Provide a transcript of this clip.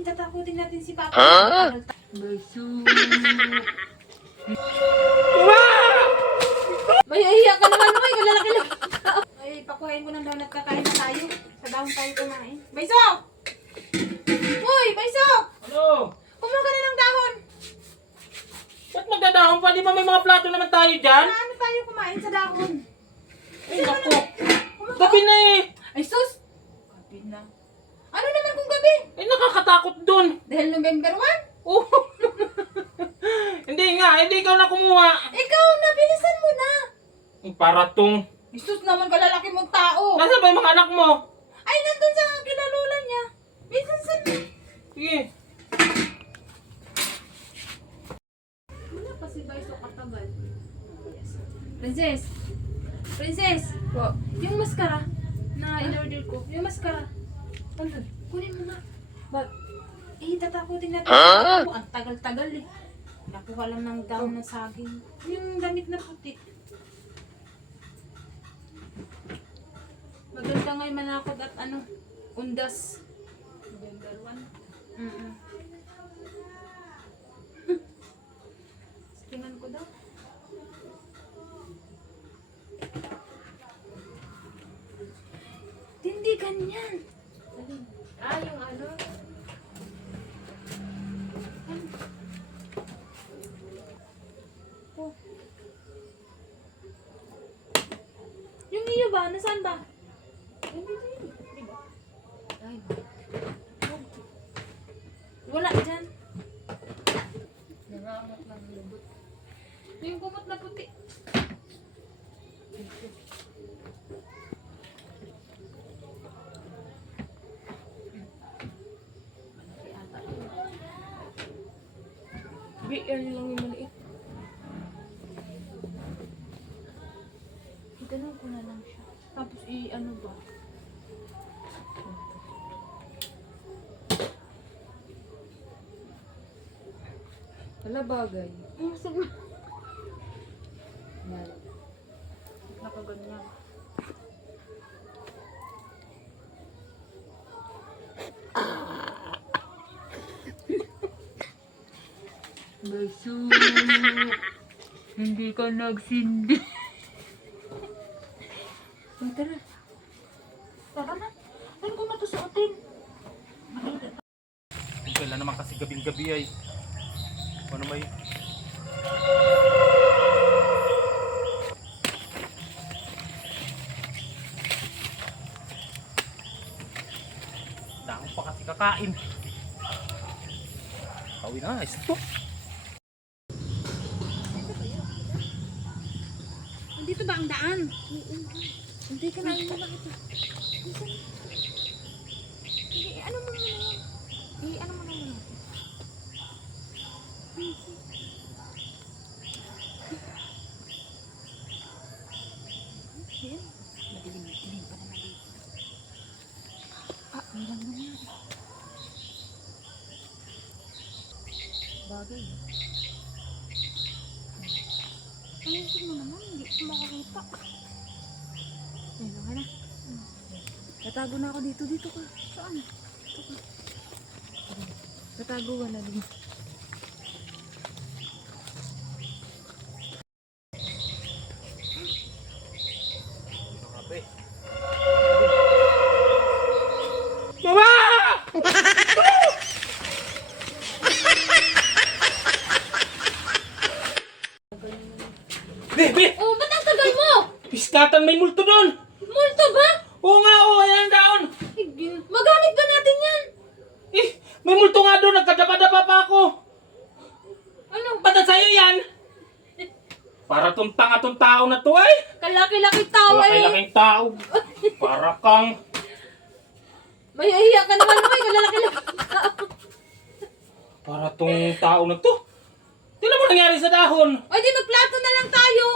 Tatakutin natin si Papa. Baso. May ahiya ka naman, Uy. Kalalaki-laki ka. Ay, pakuhain ko ng donut. Kakain na tayo. Sa dahon tayo kumain. Baysok! Uy, Baysok! Ano? Kumuha ka na ng dahon. Ba't magdadahon pa? Di ba may mga plato naman tayo dyan? Na ano tayo kumain sa dahon? Ay, naku. Gabi na eh. Ay, sus! Gabi na. Ano naman kung gabi? Nakakatakot dun. Dahil November 1? Oh. hindi nga, hindi ikaw na kumuha. Ikaw na, bilisan mo na. Para tong... Ay, sus naman kalalaki mong tao. Nasaan ba yung mga anak mo? Ay, nandun sa kinalula niya. Bilisan sa Sige. Wala pa si Baiso katagal. Princess! Princess! Po. Yung maskara na in-order ko. Yung maskara. Andun. Kunin mo nga. Bag. Eh, tatakutin natin. Ako, ang tagal-tagal eh. Nakuha lang ng dahon ng saging. Yung damit na puti. Maganda nga yung manakot at ano, undas. November 1. Mm Tingnan ko daw. Hindi ganyan. Ah, yung ano? Yung iyo ba? Nasaan ba? Ay. Wala dyan. Nangamot ng lubot. Yung kumot na puti. BL lang yung maliit. Itanong ko na lang siya. Tapos i-ano ba? Wala bagay. Oh, sige. Yan. Nakaganyan. Baso. Hindi ka nagsindi. Uy, tara. Tara na. Saan ko na to suotin? Kailan naman kasi gabing-gabi ay. Ano may... Dako pa kasi kakain. Tawi na, ito. Dito ba ang daan? Hindi ka na mo makita. Hindi, ano mo muna yan? Eh, ano mo na muna? Yan. Pa naman dito. Ah, meron na yan. Bagay. Ayusin mo naman, hindi ko makakita. Ayun ka na. Tatago na ako dito, dito ka. Saan? Dito ka. Tatago ka na din. Be, be! Oh, ba't ang tagal mo? Piskatan may multo doon! Multo ba? Oo nga, oo, ayan ang daon! Eh, Magamit ba natin yan? Eh, may multo nga doon, nagkadapa-dapa pa ako! Ano? Ba't ang sa'yo yan? Para tong tanga tong tao na to ay! Kalaki-laki tao eh. Laki-laking tao! Para kang... May ahiya ka naman mo eh. Kalaki-laki tao. Para tong tao na to! Tingnan mo nangyari sa dahon! O di magplato na lang tayo.